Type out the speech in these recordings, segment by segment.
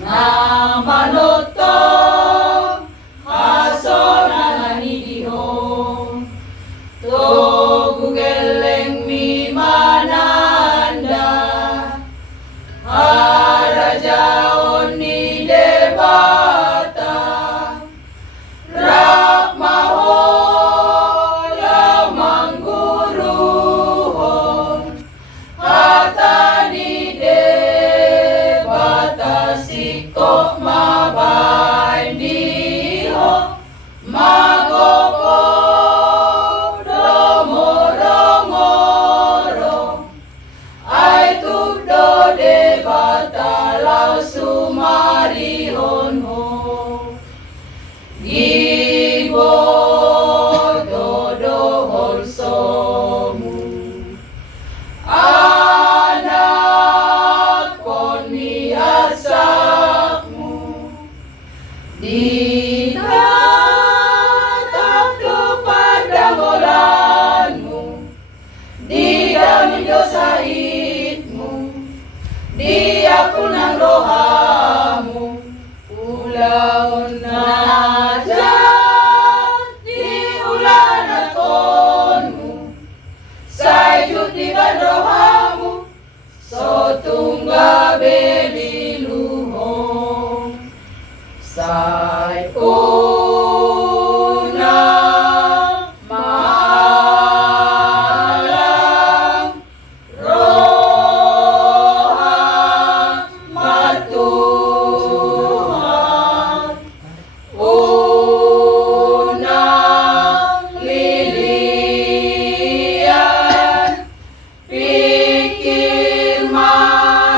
na manoto haso na nanidihong to gugeleng mi mananda harajaon ni debata rakmaho lamang guruhon hata ni debata siko mabandiho magopo domorongoro ay tugdo debata lau sumarihon ho gibo dodohol somu anak kon ni asakmu di tatapdo pandangolanmu di dalam dosahitmu di akun ng rohamu ulaon na di ulan akonmu sayut di rohamu so tungga beliluhong say una malang roha matuhan unang lilian pikir malakan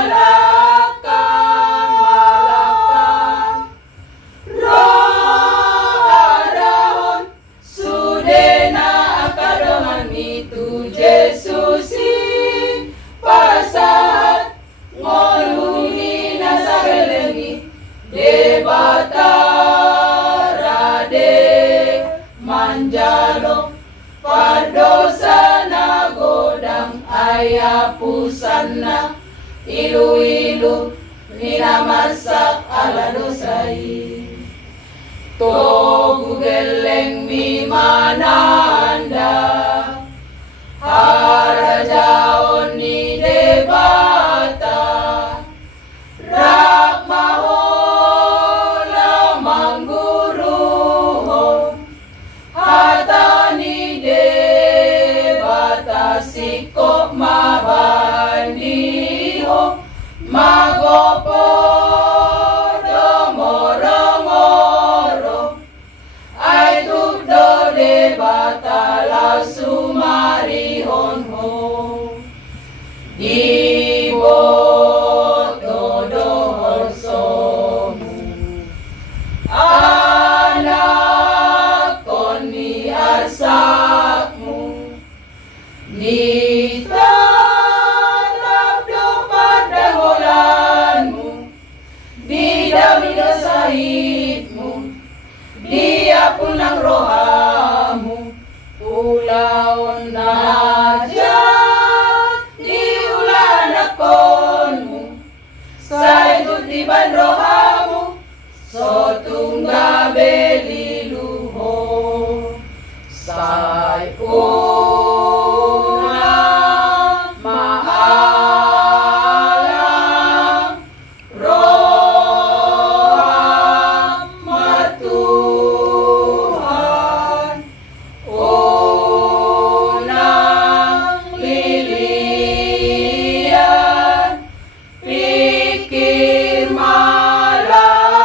roharahon sudena akadongan itu Jesusi pasahat ngoluni nasagelengi debata rade manjalo pardosa na godang ayapusan ilu-ilu minamasak ala dosai to gugeleng mi mananda harajaon ni debata rakmaho lamang guruhon hata ni debata siko mabandiho magopo domorongoro ay tugdo debata la sumarihon ho gibo dodohol somu anak kon ni asakmu ni tatapdo pandangolanmu di dalam dosahitmu di akun ng rohamu ulaon na di ulan akonmu sayut di ban rohamu so tungga beliluho say una maalam roha matuhan unang lilian pikir malakan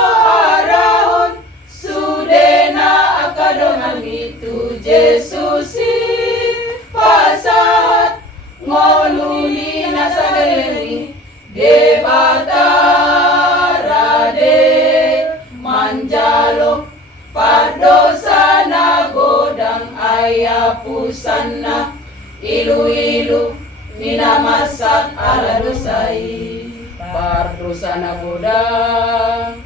roharahon sudena akadongan itu Jesusi pasahat ngoluni nasagelengi debata rade manjalo pardosa na godang ayapusan ilu-ilu minamasak ala dosai pardosa na godang